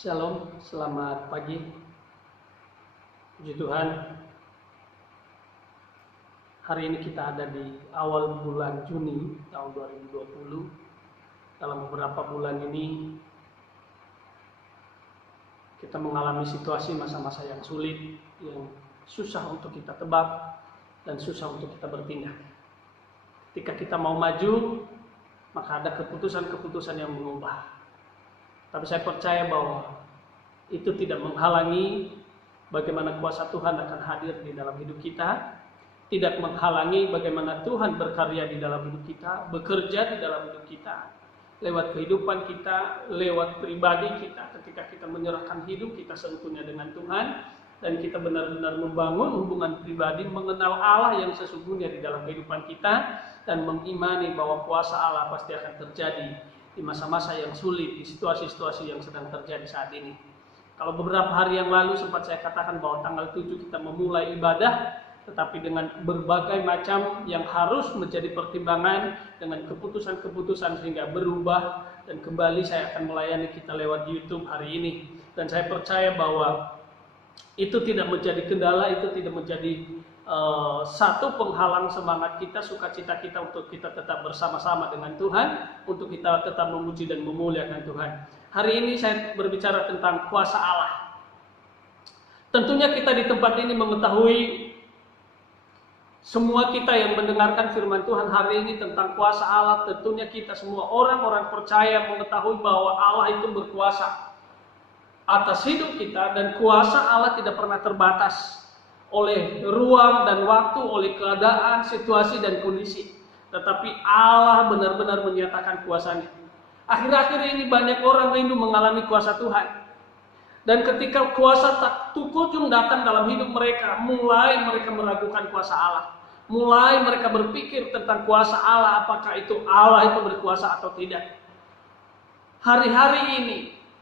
Shalom, selamat pagi. Puji Tuhan, hari ini kita ada di awal bulan Juni tahun 2020. Dalam beberapa bulan ini kita mengalami situasi masa-masa yang sulit, yang susah untuk kita tebak dan susah untuk kita bertindak. Ketika kita mau maju, maka ada keputusan-keputusan yang mengubah. Tapi saya percaya bahwa itu tidak menghalangi bagaimana kuasa Tuhan akan hadir di dalam hidup kita, tidak menghalangi bagaimana Tuhan berkarya di dalam hidup kita, bekerja di dalam hidup kita, lewat kehidupan kita, lewat pribadi kita, ketika kita menyerahkan hidup kita seutuhnya dengan Tuhan, dan kita benar-benar membangun hubungan pribadi, mengenal Allah yang sesungguhnya di dalam kehidupan kita, dan mengimani bahwa kuasa Allah pasti akan terjadi di masa-masa yang sulit, di situasi-situasi yang sedang terjadi saat ini. Kalau beberapa hari yang lalu sempat saya katakan bahwa tanggal 7 kita memulai ibadah, tetapi dengan berbagai macam yang harus menjadi pertimbangan, dengan keputusan-keputusan sehingga berubah, dan kembali saya akan melayani kita lewat YouTube hari ini. Dan saya percaya bahwa itu tidak menjadi kendala, itu tidak menjadi satu penghalang semangat kita, sukacita kita untuk kita tetap bersama-sama dengan Tuhan, untuk kita tetap memuji dan memuliakan Tuhan. Hari ini saya berbicara tentang kuasa Allah. Tentunya kita di tempat ini mengetahui, semua kita yang mendengarkan firman Tuhan hari ini tentang kuasa Allah, tentunya kita semua orang-orang percaya mengetahui bahwa Allah itu berkuasa atas hidup kita, dan kuasa Allah tidak pernah terbatas oleh ruang dan waktu, oleh keadaan, situasi dan kondisi. Tetapi Allah benar-benar menyatakan kuasanya. Akhir-akhir ini banyak orang rindu mengalami kuasa Tuhan. Dan ketika kuasa tak kunjung datang dalam hidup mereka, mulai mereka meragukan kuasa Allah. Mulai mereka berpikir tentang kuasa Allah, apakah itu Allah itu berkuasa atau tidak. Hari-hari ini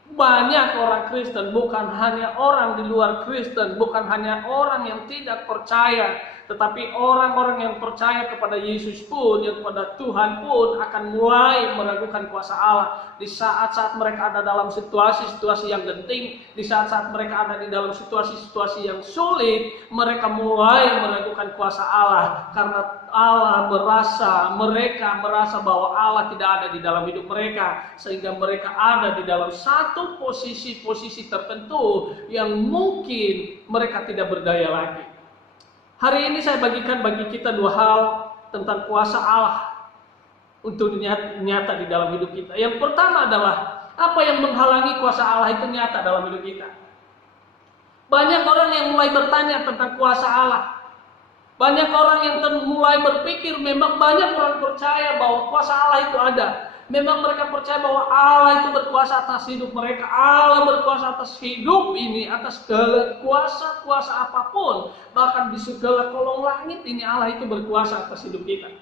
banyak orang Kristen, bukan hanya orang di luar Kristen, bukan hanya orang yang tidak percaya, tetapi orang-orang yang percaya kepada Yesus pun, yang kepada Tuhan pun akan mulai meragukan kuasa Allah. Di saat-saat mereka ada dalam situasi-situasi yang genting, di saat-saat mereka ada di dalam situasi-situasi yang sulit, mereka mulai meragukan kuasa Allah, karena mereka merasa bahwa Allah tidak ada di dalam hidup mereka, sehingga mereka ada di dalam satu posisi-posisi tertentu yang mungkin mereka tidak berdaya lagi. Hari ini saya bagikan bagi kita dua hal tentang kuasa Allah untuk nyata di dalam hidup kita. Yang pertama adalah, apa yang menghalangi kuasa Allah itu nyata dalam hidup kita. Banyak orang yang mulai bertanya tentang kuasa Allah. Banyak orang yang mulai berpikir, memang banyak orang percaya bahwa kuasa Allah itu ada. Memang mereka percaya bahwa Allah itu berkuasa atas hidup mereka. Allah berkuasa atas hidup ini, atas segala kuasa-kuasa apapun. Bahkan di segala kolong langit ini Allah itu berkuasa atas hidup kita.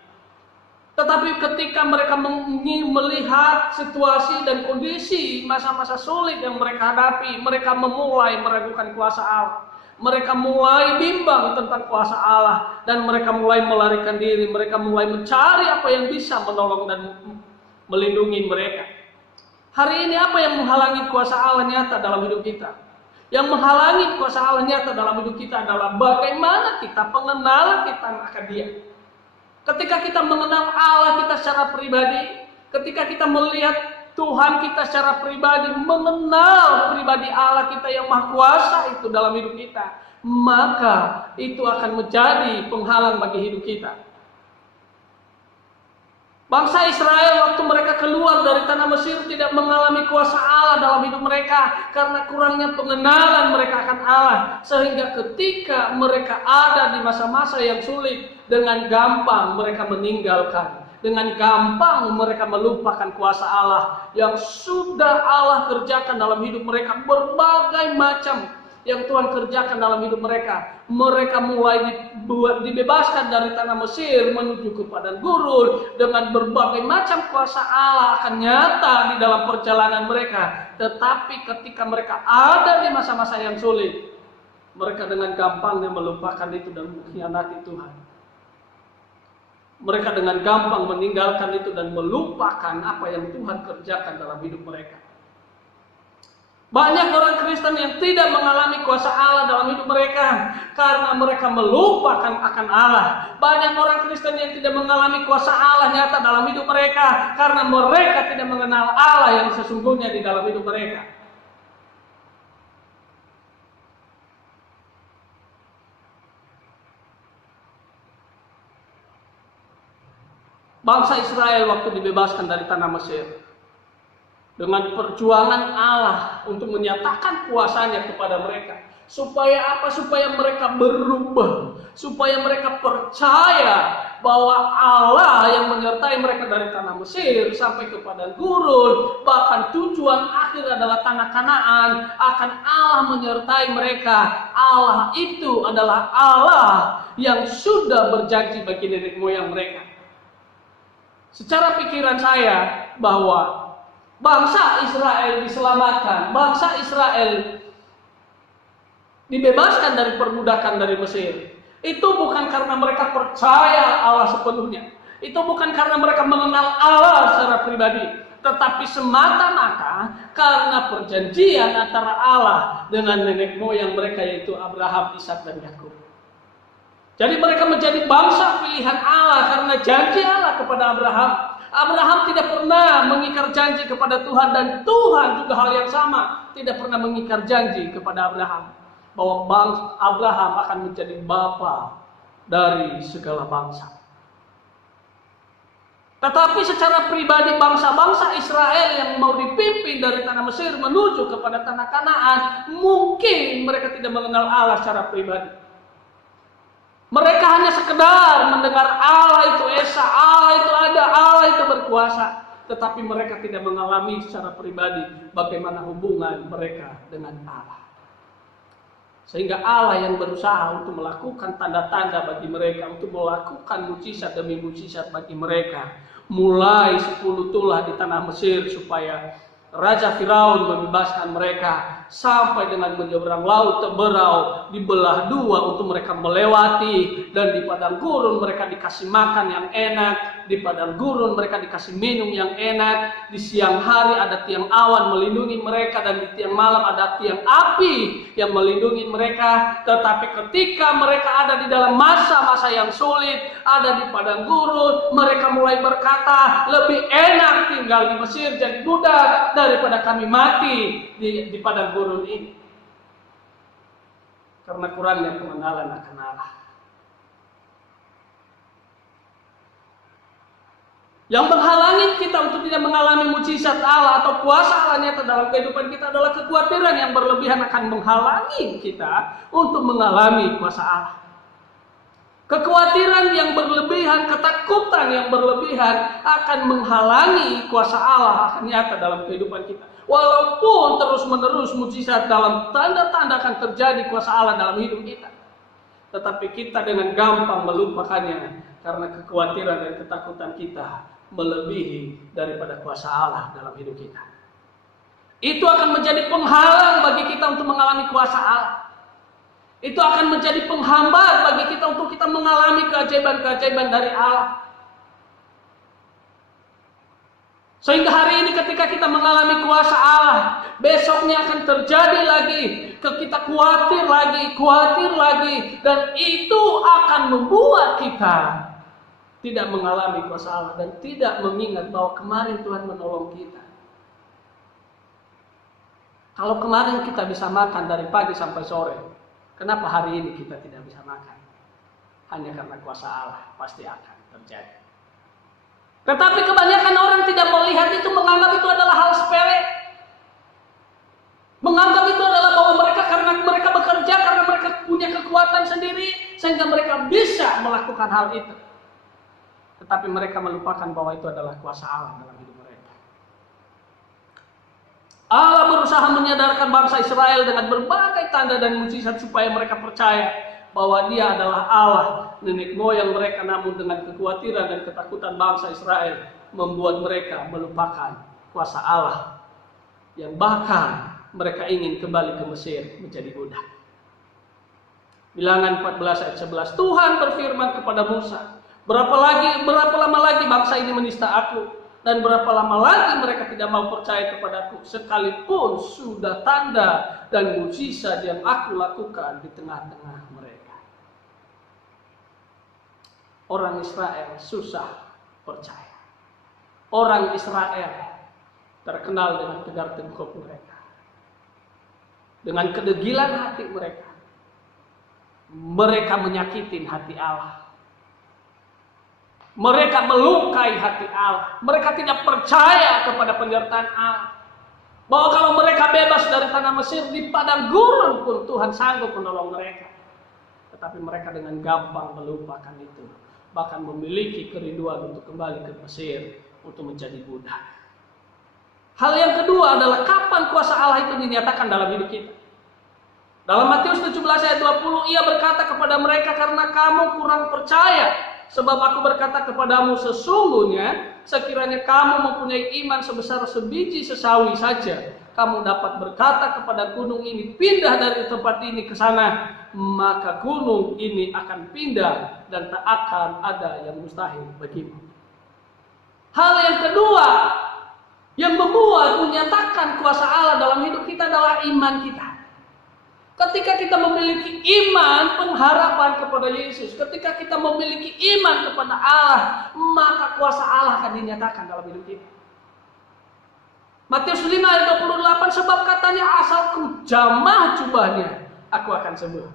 Tetapi ketika mereka melihat situasi dan kondisi masa-masa sulit yang mereka hadapi, mereka memulai meragukan kuasa Allah. Mereka mulai bimbang tentang kuasa Allah, dan mereka mulai melarikan diri. Mereka mulai mencari apa yang bisa menolong dan melindungi mereka. Hari ini apa yang menghalangi kuasa Allah nyata dalam hidup kita? Yang menghalangi kuasa Allah nyata dalam hidup kita adalah bagaimana kita, pengenalan kita akan Dia. Ketika kita mengenal Allah kita secara pribadi, ketika kita melihat Tuhan kita secara pribadi, mengenal pribadi Allah kita yang Maha Kuasa itu dalam hidup kita, maka itu akan menjadi penghalang bagi hidup kita. Bangsa Israel waktu mereka keluar dari tanah Mesir tidak mengalami kuasa Allah dalam hidup mereka karena kurangnya pengenalan mereka akan Allah, sehingga ketika mereka ada di masa-masa yang sulit, dengan gampang mereka meninggalkan, dengan gampang mereka melupakan kuasa Allah yang sudah Allah kerjakan dalam hidup mereka. Berbagai macam yang Tuhan kerjakan dalam hidup mereka. Mereka mulai dibebaskan dari tanah Mesir menuju ke padang gurun, dengan berbagai macam kuasa Allah akan nyata di dalam perjalanan mereka. Tetapi ketika mereka ada di masa-masa yang sulit, mereka dengan gampangnya melupakan itu dan mengkhianati Tuhan. Mereka dengan gampang meninggalkan itu dan melupakan apa yang Tuhan kerjakan dalam hidup mereka. Banyak orang Kristen yang tidak mengalami kuasa Allah dalam hidup mereka karena mereka melupakan akan Allah. Banyak orang Kristen yang tidak mengalami kuasa Allah nyata dalam hidup mereka karena mereka tidak mengenal Allah yang sesungguhnya di dalam hidup mereka. Bangsa Israel waktu dibebaskan dari tanah Mesir, dengan perjuangan Allah untuk menyatakan kuasanya kepada mereka. Supaya apa? Supaya mereka berubah. Supaya mereka percaya bahwa Allah yang menyertai mereka dari tanah Mesir sampai ke padang gurun. Bahkan tujuan akhir adalah tanah Kanaan. Akan Allah menyertai mereka. Allah itu adalah Allah yang sudah berjanji bagi nenek moyang mereka. Secara pikiran saya bahwa bangsa Israel diselamatkan, bangsa Israel dibebaskan dari perbudakan dari Mesir. Itu bukan karena mereka percaya Allah sepenuhnya. Itu bukan karena mereka mengenal Allah secara pribadi. Tetapi semata-mata karena perjanjian antara Allah dengan nenek moyang mereka, yaitu Abraham, Ishak, dan Yakub. Jadi mereka menjadi bangsa pilihan Allah karena janji Allah kepada Abraham. Abraham tidak pernah mengingkar janji kepada Tuhan, dan Tuhan juga hal yang sama, tidak pernah mengingkar janji kepada Abraham bahwa Abraham akan menjadi bapa dari segala bangsa. Tetapi secara pribadi bangsa-bangsa Israel yang mau dipimpin dari tanah Mesir menuju kepada tanah Kanaan, mungkin mereka tidak mengenal Allah secara pribadi. Mereka hanya sekedar mendengar Allah itu esa, Allah itu ada, Allah itu berkuasa. Tetapi mereka tidak mengalami secara pribadi bagaimana hubungan mereka dengan Allah. Sehingga Allah yang berusaha untuk melakukan tanda-tanda bagi mereka, untuk melakukan mujizat demi mujizat bagi mereka. Mulai 10 tulah di tanah Mesir supaya Raja Firaun membebaskan mereka, sampai dengan menyeberang laut Teberau, dibelah dua untuk mereka melewati, dan di padang gurun mereka dikasih makan yang enak, di padang gurun mereka dikasih minum yang enak, di siang hari ada tiang awan melindungi mereka, dan di tiang malam ada tiang api yang melindungi mereka. Tetapi ketika mereka ada di dalam masa-masa yang sulit, ada di padang gurun, mereka mulai berkata, lebih enak tinggal di Mesir jadi budak daripada kami mati di padang gurun ini. Karena kurangnya pengenalan akan Allah. Yang menghalangi kita untuk tidak mengalami mujizat Allah atau kuasa Allah nyata dalam kehidupan kita adalah kekhawatiran yang berlebihan akan menghalangi kita untuk mengalami kuasa Allah. Kekhawatiran yang berlebihan, ketakutan yang berlebihan akan menghalangi kuasa Allah nyata dalam kehidupan kita. Walaupun terus-menerus mujizat dalam tanda-tanda akan terjadi kuasa Allah dalam hidup kita, tetapi kita dengan gampang melupakannya karena kekhawatiran dan ketakutan kita melebihi daripada kuasa Allah dalam hidup kita. Itu akan menjadi penghalang bagi kita untuk mengalami kuasa Allah. Itu akan menjadi penghambat bagi kita untuk kita mengalami keajaiban-keajaiban dari Allah. Sehingga hari ini ketika kita mengalami kuasa Allah, besoknya akan terjadi lagi, kita khawatir lagi, dan itu akan membuat kita tidak mengalami kuasa Allah dan tidak mengingat bahwa kemarin Tuhan menolong kita. Kalau kemarin kita bisa makan dari pagi sampai sore, kenapa hari ini kita tidak bisa makan? Hanya karena kuasa Allah pasti akan terjadi. Tetapi kebanyakan orang tidak melihat itu, menganggap itu adalah hal sepele. Menganggap itu adalah bahwa mereka karena mereka bekerja, karena mereka punya kekuatan sendiri, sehingga mereka bisa melakukan hal itu. Tetapi mereka melupakan bahwa itu adalah kuasa Allah dalam hidup mereka. Allah berusaha menyadarkan bangsa Israel dengan berbagai tanda dan mujizat supaya mereka percaya bahwa Dia adalah Allah nenek moyang mereka, namun dengan kekhawatiran dan ketakutan bangsa Israel membuat mereka melupakan kuasa Allah yang bahkan mereka ingin kembali ke Mesir menjadi budak. Bilangan 14 ayat 11, Tuhan berfirman kepada Musa, berapa lama lagi bangsa ini menista aku? Dan berapa lama lagi mereka tidak mau percaya kepadaku, sekalipun sudah tanda dan mukjizat yang aku lakukan di tengah-tengah mereka. Orang Israel susah percaya. Orang Israel terkenal dengan tegar tengkuk mereka, dengan kedegilan hati mereka. Mereka menyakitin hati Allah. Mereka melukai hati Allah. Mereka tidak percaya kepada penyertaan Allah. Bahwa kalau mereka bebas dari tanah Mesir, di padang gurun pun Tuhan sanggup menolong mereka. Tetapi mereka dengan gampang melupakan itu. Bahkan memiliki kerinduan untuk kembali ke Mesir, untuk menjadi budak. Hal yang kedua adalah kapan kuasa Allah itu dinyatakan dalam hidup kita. Dalam Matius 17 ayat 20, ia berkata kepada mereka, karena kamu kurang percaya. Sebab aku berkata kepadamu, sesungguhnya sekiranya kamu mempunyai iman sebesar sebiji sesawi saja, kamu dapat berkata kepada gunung ini, pindah dari tempat ini ke sana, maka gunung ini akan pindah dan tak akan ada yang mustahil bagimu. Hal yang kedua yang membuat menyatakan kuasa Allah dalam hidup kita adalah iman kita. Ketika kita memiliki iman, pengharapan kepada Yesus, ketika kita memiliki iman kepada Allah, maka kuasa Allah akan dinyatakan dalam hidup kita. Matius 5 ayat 28, sebab katanya, asalku jamah jubahnya, aku akan sembuh.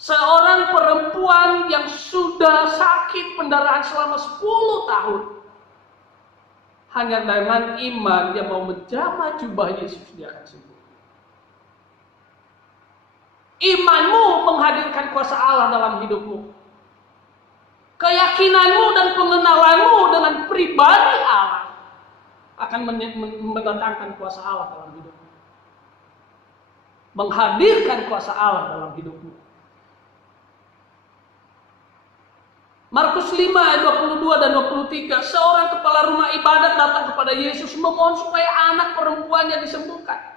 Seorang perempuan yang sudah sakit pendarahan selama 10 tahun, hanya dengan iman dia mau menjamah jubah Yesus, dia akan sembuh. Imanmu menghadirkan kuasa Allah dalam hidupmu. Keyakinanmu dan pengenalanmu dengan pribadi Allah akan mendatangkan kuasa Allah dalam hidupmu. Menghadirkan kuasa Allah dalam hidupmu. Markus 5 ayat 22 dan 23, seorang kepala rumah ibadat datang kepada Yesus memohon supaya anak perempuannya disembuhkan.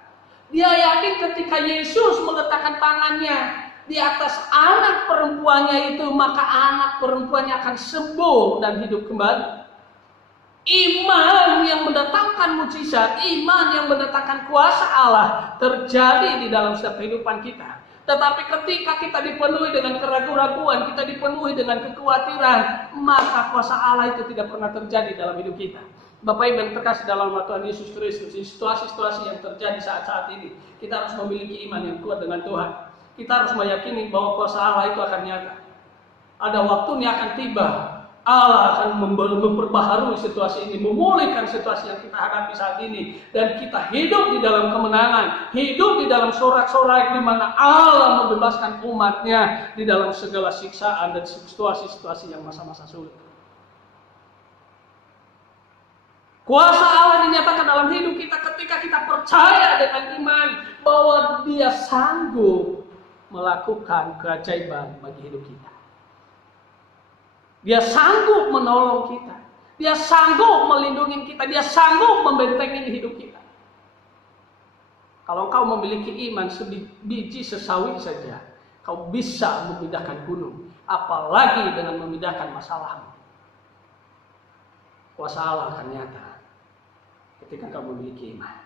Dia yakin ketika Yesus meletakkan tangannya di atas anak perempuannya itu, maka anak perempuannya akan sembuh dan hidup kembali. Iman yang mendatangkan mukjizat, iman yang mendatangkan kuasa Allah terjadi di dalam setiap kehidupan kita. Tetapi ketika kita dipenuhi dengan keraguan-raguan, kita dipenuhi dengan kekhawatiran, maka kuasa Allah itu tidak pernah terjadi dalam hidup kita. Bapak Ibu yang terkasih dalam nama Tuhan Yesus Kristus, di situasi-situasi yang terjadi saat-saat ini, kita harus memiliki iman yang kuat dengan Tuhan. Kita harus meyakini bahwa kuasa Allah itu akan nyata. Ada waktunya akan tiba, Allah akan memperbaharui situasi ini, memulihkan situasi yang kita hadapi saat ini, dan kita hidup di dalam kemenangan, hidup di dalam sorak-sorai di mana Allah membebaskan umatnya di dalam segala siksaan dan situasi-situasi yang masa-masa sulit. Kuasa Allah dinyatakan dalam hidup kita ketika kita percaya dengan iman bahwa Dia sanggup melakukan keajaiban bagi hidup kita. Dia sanggup menolong kita. Dia sanggup melindungi kita. Dia sanggup membentengi hidup kita. Kalau engkau memiliki iman sebiji sesawi saja, kau bisa memindahkan gunung. Apalagi dengan memindahkan masalahmu. Kuasa Allah akan nyata ketika kau memiliki iman.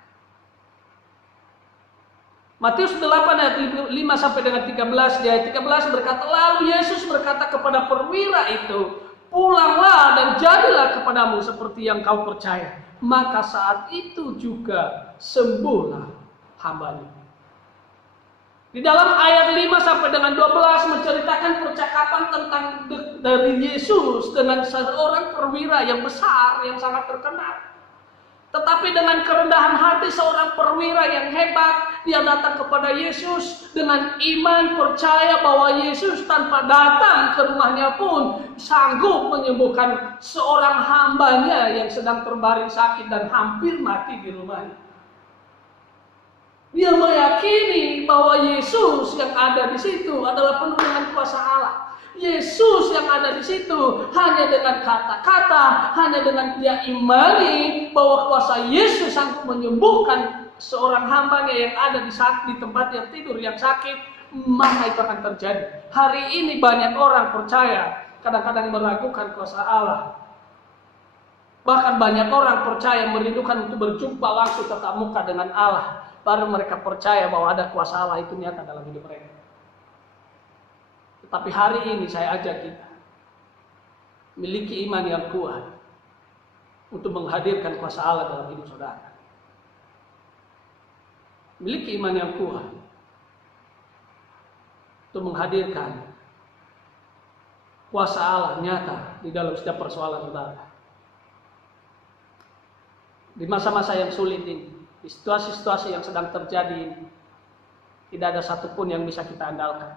Matius 8 ayat 5 sampai dengan 13, di ayat 13 berkata, lalu Yesus berkata kepada perwira itu, pulanglah dan jadilah kepadamu seperti yang kau percaya. Maka saat itu juga sembuhlah hamba-Nya. Di dalam ayat 5 sampai dengan 12 menceritakan percakapan tentang dari Yesus dengan seorang perwira yang besar, yang sangat terkenal. Tetapi dengan kerendahan hati seorang perwira yang hebat, dia datang kepada Yesus dengan iman percaya bahwa Yesus tanpa datang ke rumahnya pun sanggup menyembuhkan seorang hambanya yang sedang terbaring sakit dan hampir mati di rumahnya. Dia meyakini bahwa Yesus yang ada di situ adalah penuh dengan kuasa Allah. Yesus yang ada di situ hanya dengan kata-kata, hanya dengan dia imani bahwa kuasa Yesus sanggup menyembuhkan seorang hambanya yang ada di tempat yang tidur yang sakit, maka itu akan terjadi. Hari ini banyak orang percaya, kadang-kadang meragukan kuasa Allah. Bahkan banyak orang percaya merindukan untuk berjumpa langsung tatap muka dengan Allah. Baru mereka percaya bahwa ada kuasa Allah itu nyata dalam hidup mereka. Tetapi hari ini saya ajak kita miliki iman yang kuat untuk menghadirkan kuasa Allah dalam hidup saudara. Miliki iman yang kuat untuk menghadirkan kuasa Allah nyata di dalam setiap persoalan saudara. Di masa-masa yang sulit ini, di situasi-situasi yang sedang terjadi ini, tidak ada satupun yang bisa kita andalkan.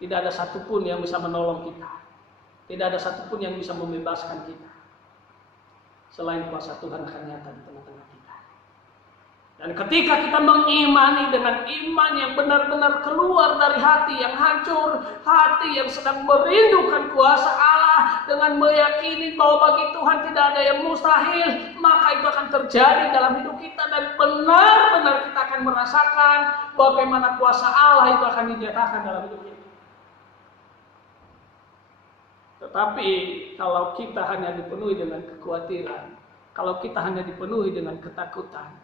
Tidak ada satupun yang bisa menolong kita. Tidak ada satupun yang bisa membebaskan kita. Selain kuasa Tuhan akan nyata di tengah-tengah kita. Dan ketika kita mengimani dengan iman yang benar-benar keluar dari hati yang hancur, hati yang sedang merindukan kuasa Allah, dengan meyakini bahwa bagi Tuhan tidak ada yang mustahil, maka itu akan terjadi dalam hidup kita dan benar-benar kita akan merasakan bagaimana kuasa Allah itu akan dinyatakan dalam hidup kita. Tetapi kalau kita hanya dipenuhi dengan kekhawatiran, kalau kita hanya dipenuhi dengan ketakutan,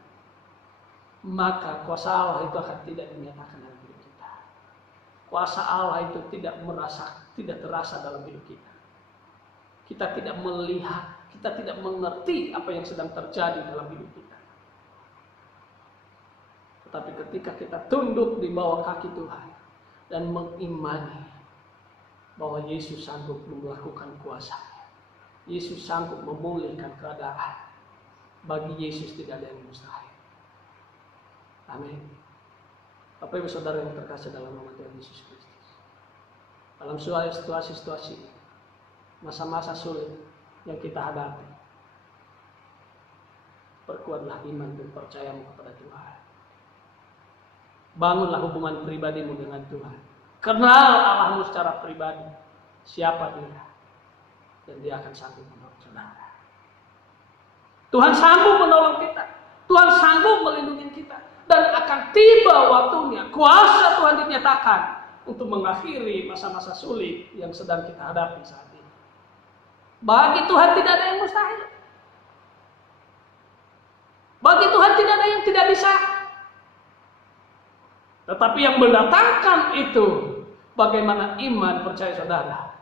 maka kuasa Allah itu akan tidak dinyatakan dalam hidup kita. Kuasa Allah itu tidak terasa dalam hidup kita. Kita tidak melihat, kita tidak mengerti apa yang sedang terjadi dalam hidup kita. Tetapi ketika kita tunduk di bawah kaki Tuhan dan mengimani bahwa Yesus sanggup melakukan kuasa, Yesus sanggup memulihkan keadaan, bagi Yesus tidak ada yang mustahil. Amin. Bapak Ibu Saudara yang terkasih dalam nama Tuhan Yesus Kristus, dalam situasi-situasi, masa-masa sulit yang kita hadapi, perkuatlah iman dan percayamu kepada Tuhan. Bangunlah hubungan pribadimu dengan Tuhan. Kenal Allahmu secara pribadi, siapa Dia, dan Dia akan sanggup menolong saudara. Tuhan sanggup menolong kita, Tuhan sanggup melindungi kita, dan akan tiba waktunya kuasa Tuhan dinyatakan untuk mengakhiri masa-masa sulit yang sedang kita hadapi saat ini. Bagi Tuhan tidak ada yang mustahil. Bagi Tuhan tidak ada yang tidak bisa. Tetapi yang mendatangkan itu bagaimana iman percaya saudara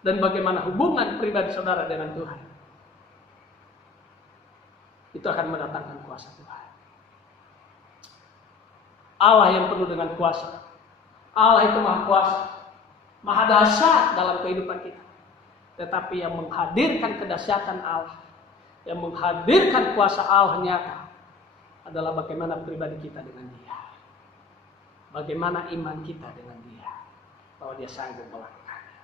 dan bagaimana hubungan pribadi saudara dengan Tuhan. Itu akan mendatangkan kuasa Tuhan. Allah yang penuh dengan kuasa. Allah itu maha kuasa, maha dahsyat dalam kehidupan kita. Tetapi yang menghadirkan kedahsyatan Allah, yang menghadirkan kuasa Allah nyata, adalah bagaimana pribadi kita dengan Dia. Bagaimana iman kita dengan Dia, bahwa Dia sanggup melakukannya.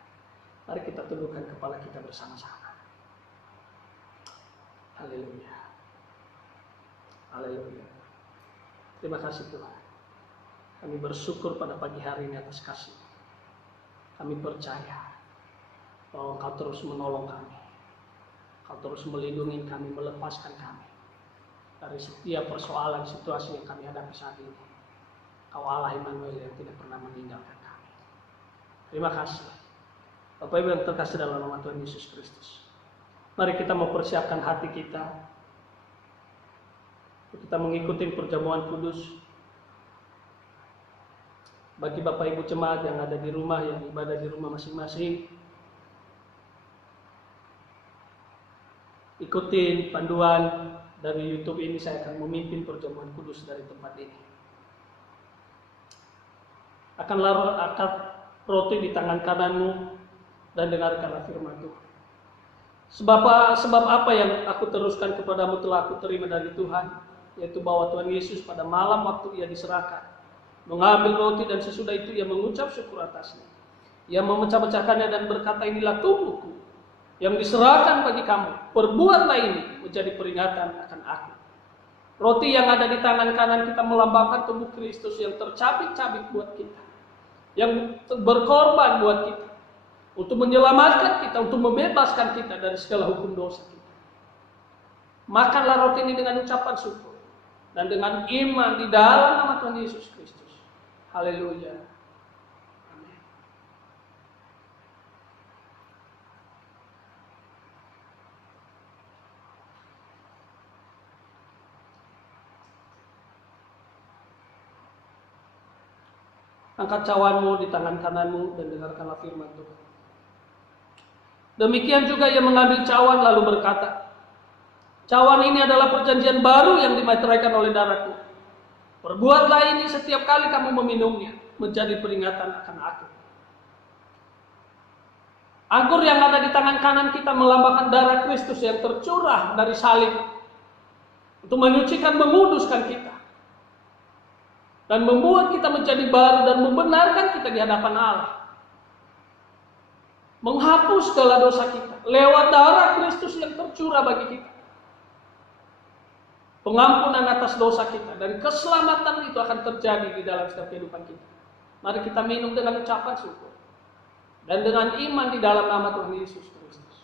Mari kita tundukkan kepala kita bersama-sama. Haleluya. Haleluya. Terima kasih Tuhan. Kami bersyukur pada pagi hari ini atas kasih. Kami percaya bahwa Engkau terus menolong kami. Engkau terus melindungi kami, melepaskan kami dari setiap persoalan situasi yang kami hadapi saat ini. Kau Allah Immanuel yang tidak pernah meninggalkan kami. Terima kasih. Bapak Ibu yang terkasih dalam nama Tuhan Yesus Kristus, mari kita mempersiapkan hati kita. Kita mengikuti perjamuan kudus. Bagi Bapak Ibu jemaat yang ada di rumah, yang ibadah di rumah masing-masing, ikutin panduan dari YouTube ini. Saya akan memimpin perjamuan kudus dari tempat ini. Akan angkat roti di tangan kananmu dan dengarkanlah firman Tuhan. Sebab apa yang aku teruskan kepadamu telah aku terima dari Tuhan, yaitu bahwa Tuhan Yesus pada malam waktu Ia diserahkan, mengambil roti dan sesudah itu Ia mengucap syukur atasnya. Ia memecah-mecahkannya dan berkata, inilah tubuhku yang diserahkan bagi kamu. Perbuatlah ini menjadi peringatan akan aku. Roti yang ada di tangan kanan kita melambangkan tubuh Kristus yang tercabik-cabik buat kita, yang berkorban buat kita, untuk menyelamatkan kita, untuk membebaskan kita dari segala hukum dosa kita. Makanlah roti ini dengan ucapan syukur dan dengan iman di dalam nama Tuhan Yesus Kristus. Haleluya. Amin. Angkat cawanmu di tangan kananmu dan dengarkanlah firman Tuhan. Demikian juga ia mengambil cawan lalu berkata, cawan ini adalah perjanjian baru yang dimeteraikan oleh darahku. Perbuatlah ini setiap kali kamu meminumnya, menjadi peringatan akan aku. Anggur yang ada di tangan kanan kita melambangkan darah Kristus yang tercurah dari salib untuk menyucikan, menguduskan kita dan membuat kita menjadi baru dan membenarkan kita di hadapan Allah, menghapus segala dosa kita lewat darah Kristus yang tercurah bagi kita, pengampunan atas dosa kita, dan keselamatan itu akan terjadi di dalam setiap kehidupan kita. Mari kita minum dengan ucapan syukur dan dengan iman di dalam nama Tuhan Yesus Kristus.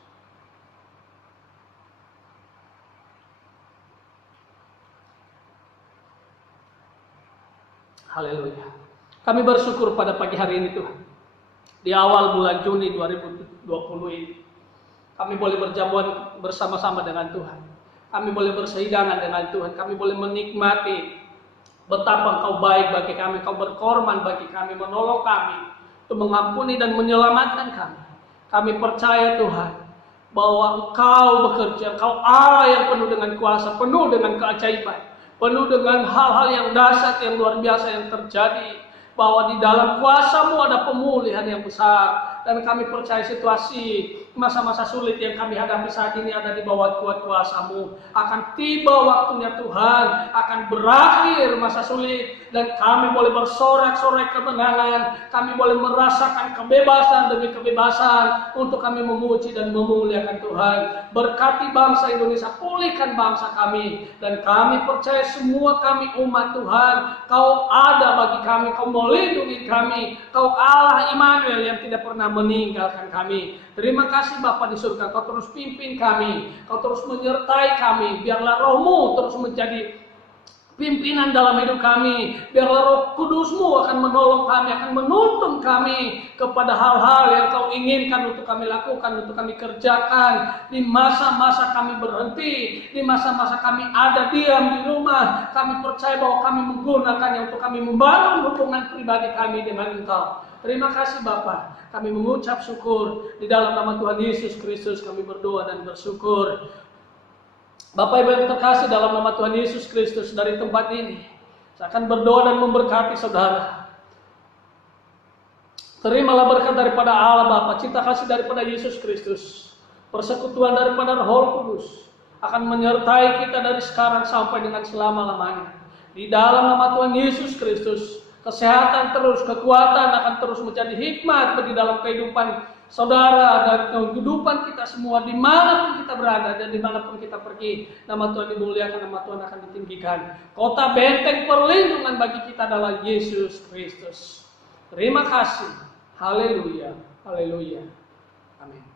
Haleluya. Kami bersyukur pada pagi hari ini Tuhan. Di awal bulan Juni 2020 ini, kami boleh berjamuan bersama-sama dengan Tuhan. Kami boleh bersehidangan dengan Tuhan. Kami boleh menikmati betapa Engkau baik bagi kami. Engkau berkorban bagi kami, menolong kami, untuk mengampuni dan menyelamatkan kami. Kami percaya Tuhan, bahwa Engkau bekerja. Engkau Allah yang penuh dengan kuasa, penuh dengan keajaiban, penuh dengan hal-hal yang dahsyat, yang luar biasa yang terjadi. Bahwa di dalam kuasa-Mu ada pemulihan yang besar. Dan kami percaya situasi masa-masa sulit yang kami hadapi saat ini ada di bawah kuat kuasa-Mu. Akan tiba waktunya Tuhan, akan berakhir masa sulit, dan kami boleh bersorak-sorai kemenangan. Kami boleh merasakan kebebasan demi kebebasan untuk kami memuji dan memuliakan Tuhan. Berkati bangsa Indonesia, pulihkan bangsa kami, dan kami percaya semua kami umat Tuhan, Kau ada bagi kami, Kau melindungi kami, Kau Allah Immanuel yang tidak pernah meninggalkan kami. Terima kasih Bapa di surga, Kau terus pimpin kami, Kau terus menyertai kami. Biarlah Roh-Mu terus menjadi pimpinan dalam hidup kami. Biarlah Roh Kudus-Mu akan menolong kami, akan menuntun kami kepada hal-hal yang Kau inginkan untuk kami lakukan, untuk kami kerjakan. Di masa-masa kami berhenti, di masa-masa kami ada diam di rumah, kami percaya bahwa kami menggunakannya untuk kami membangun hubungan pribadi kami dengan Engkau. Terima kasih Bapa. Kami mengucap syukur di dalam nama Tuhan Yesus Kristus. Kami berdoa dan bersyukur. Bapak Ibu yang terkasih, dalam nama Tuhan Yesus Kristus, dari tempat ini saya akan berdoa dan memberkati saudara. Terimalah berkat daripada Allah Bapa, cinta kasih daripada Yesus Kristus, persekutuan daripada Roh Kudus akan menyertai kita dari sekarang sampai dengan selama-lamanya. Di dalam nama Tuhan Yesus Kristus, kesehatan terus, kekuatan akan terus menjadi hikmat di dalam kehidupan saudara dan kehidupan kita semua, dimanapun kita berada dan dimanapun kita pergi. Nama Tuhan dimuliakan, nama Tuhan akan ditinggikan. Kota benteng perlindungan bagi kita adalah Yesus Kristus. Terima kasih. Haleluya. Haleluya. Amin.